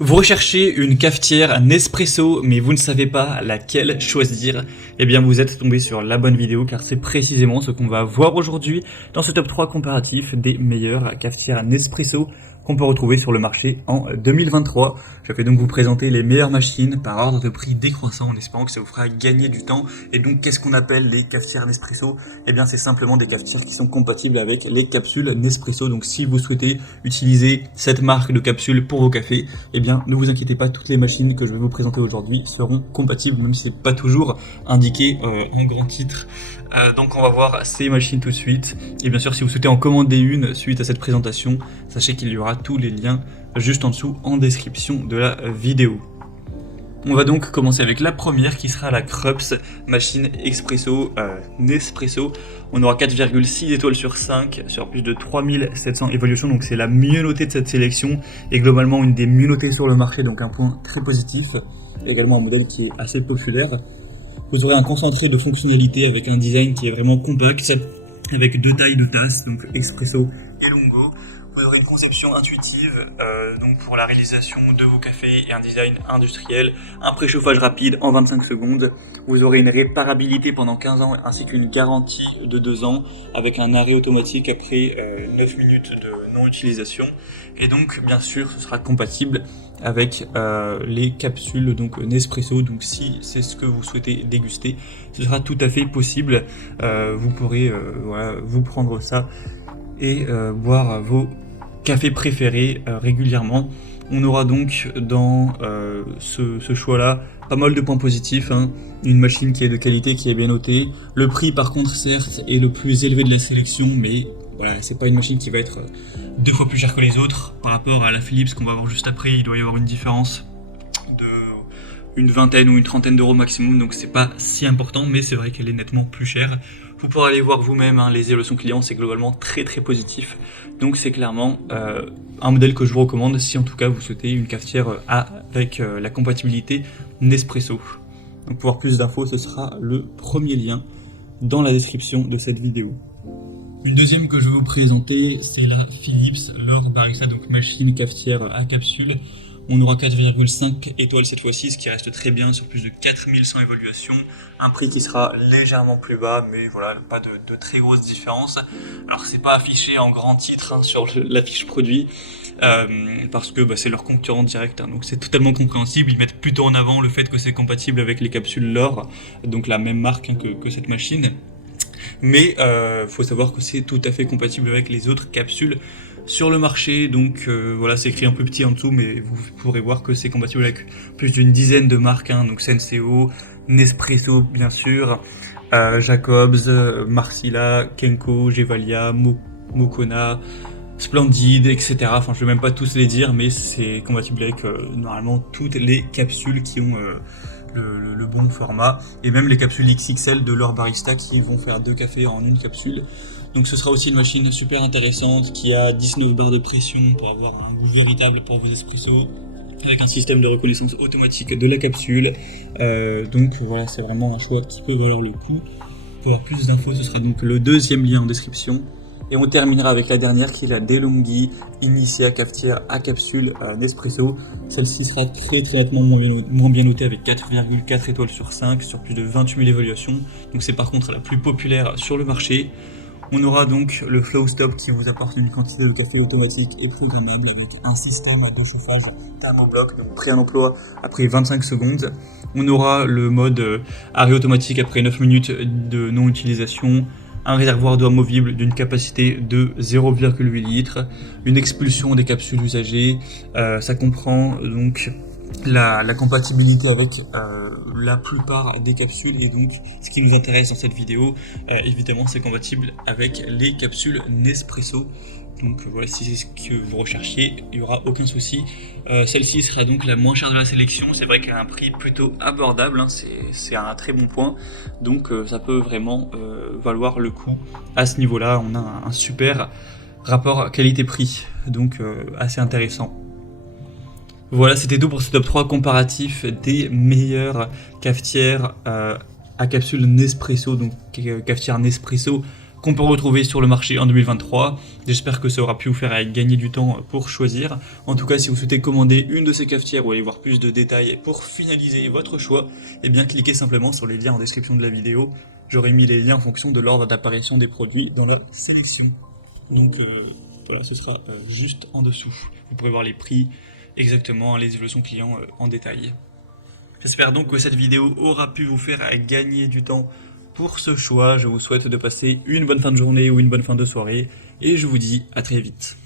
Vous recherchez une cafetière Nespresso, mais vous ne savez pas laquelle choisir. Eh bien, vous êtes tombé sur la bonne vidéo, car c'est précisément ce qu'on va voir aujourd'hui dans ce top 3 comparatif des meilleures cafetières Nespresso qu'on peut retrouver sur le marché en 2023. Je vais donc vous présenter les meilleures machines par ordre de prix décroissant en espérant que ça vous fera gagner du temps. Et donc, qu'est-ce qu'on appelle les cafetières Nespresso? Eh bien, c'est simplement des cafetières qui sont compatibles avec les capsules Nespresso. Donc, si vous souhaitez utiliser cette marque de capsules pour vos cafés, eh bien, ne vous inquiétez pas, toutes les machines que je vais vous présenter aujourd'hui seront compatibles, même si c'est pas toujours indiqué en grand titre. Donc on va voir ces machines tout de suite. Et bien sûr, si vous souhaitez en commander une suite à cette présentation, sachez qu'il y aura tous les liens juste en dessous en description de la vidéo. On va donc commencer avec la première qui sera la Krups machine Expresso Nespresso. On aura 4,6 étoiles sur 5 sur plus de 3700 évaluations, donc c'est la mieux notée de cette sélection et globalement une des mieux notées sur le marché, donc un point très positif. Également un modèle qui est assez populaire. Vous aurez un concentré de fonctionnalités avec un design qui est vraiment compact, avec deux tailles de tasses, donc Expresso et Lungo. Vous aurez une conception intuitive donc pour la réalisation de vos cafés et un design industriel, un préchauffage rapide en 25 secondes. Vous aurez une réparabilité pendant 15 ans ainsi qu'une garantie de 2 ans avec un arrêt automatique après 9 minutes de non-utilisation. Et donc bien sûr ce sera compatible avec les capsules donc Nespresso. Donc si c'est ce que vous souhaitez déguster, ce sera tout à fait possible. Vous pourrez vous prendre ça et boire vos cafés préférés régulièrement. On aura donc dans ce choix-là pas mal de points positifs, hein. Une machine qui est de qualité, qui est bien notée. Le prix par contre certes est le plus élevé de la sélection, mais voilà, c'est pas une machine qui va être 2 fois plus chère que les autres. Par rapport à la Philips qu'on va voir juste après, il doit y avoir une différence de une vingtaine ou une trentaine d'euros maximum, donc c'est pas si important, mais c'est vrai qu'elle est nettement plus chère. Vous pourrez aller voir vous-même, hein, les évaluations clients, c'est globalement très très positif. Donc c'est clairement un modèle que je vous recommande si en tout cas vous souhaitez une cafetière avec la compatibilité Nespresso. Donc pour avoir plus d'infos, ce sera le premier lien dans la description de cette vidéo. Une deuxième que je vais vous présenter, c'est la Philips L'Or Barista, donc machine cafetière à capsule. On aura 4,5 étoiles cette fois-ci, ce qui reste très bien sur plus de 4100 évaluations. Un prix qui sera légèrement plus bas, mais voilà, pas de très grosse différence. Alors c'est pas affiché en grand titre hein, sur la fiche produit, parce que c'est leur concurrent direct, hein, donc c'est totalement compréhensible. Ils mettent plutôt en avant le fait que c'est compatible avec les capsules L'Or, donc la même marque hein, que cette machine. Mais faut savoir que c'est tout à fait compatible avec les autres capsules sur le marché, donc voilà, c'est écrit un peu petit en dessous, mais vous pourrez voir que c'est compatible avec plus d'une dizaine de marques, hein, donc Senseo, Nespresso bien sûr, Jacobs, Marcilla, Kenko, Gevalia, Moccona, Splendid, etc. Enfin, je vais même pas tous les dire, mais c'est compatible avec normalement toutes les capsules qui ont le bon format, et même les capsules XXL de L'Or Barista qui vont faire 2 cafés en une capsule. Donc ce sera aussi une machine super intéressante qui a 19 barres de pression pour avoir un goût véritable pour vos espressos, avec un système de reconnaissance automatique de la capsule. Donc voilà, c'est vraiment un choix qui peut valoir le coup. Pour avoir plus d'infos, ce sera donc le deuxième lien en description. Et on terminera avec la dernière qui est la DeLonghi Initia cafetière à capsule Nespresso. Celle-ci sera très nettement moins bien notée avec 4,4 étoiles sur 5 sur plus de 28 000 évaluations. Donc c'est par contre la plus populaire sur le marché. On aura donc le Flow Stop qui vous apporte une quantité de café automatique et programmable avec un système de chauffage thermobloc, donc prêt à l'emploi après 25 secondes. On aura le mode arrêt automatique après 9 minutes de non-utilisation, un réservoir d'eau amovible d'une capacité de 0,8 litres, une expulsion des capsules usagées. Ça comprend donc la compatibilité avec la plupart des capsules, et donc ce qui nous intéresse dans cette vidéo, évidemment c'est compatible avec les capsules Nespresso. Donc voilà, si c'est ce que vous recherchiez, il n'y aura aucun souci. Celle-ci sera donc la moins chère de la sélection. C'est vrai qu'elle a un prix plutôt abordable, hein, c'est un très bon point. Donc ça peut vraiment valoir le coup. À ce niveau-là, on a un super rapport qualité-prix, donc assez intéressant. Voilà, c'était tout pour ce top 3 comparatif des meilleures cafetières à capsule Nespresso, donc cafetière Nespresso qu'on peut retrouver sur le marché en 2023. J'espère que ça aura pu vous faire gagner du temps pour choisir. En tout cas, si vous souhaitez commander une de ces cafetières ou aller voir plus de détails pour finaliser votre choix, eh bien cliquez simplement sur les liens en description de la vidéo. J'aurai mis les liens en fonction de l'ordre d'apparition des produits dans la sélection. Donc voilà, ce sera juste en dessous. Vous pourrez voir les prix exactement, les évolutions clients en détail. J'espère donc que cette vidéo aura pu vous faire gagner du temps pour ce choix. Je vous souhaite de passer une bonne fin de journée ou une bonne fin de soirée et je vous dis à très vite.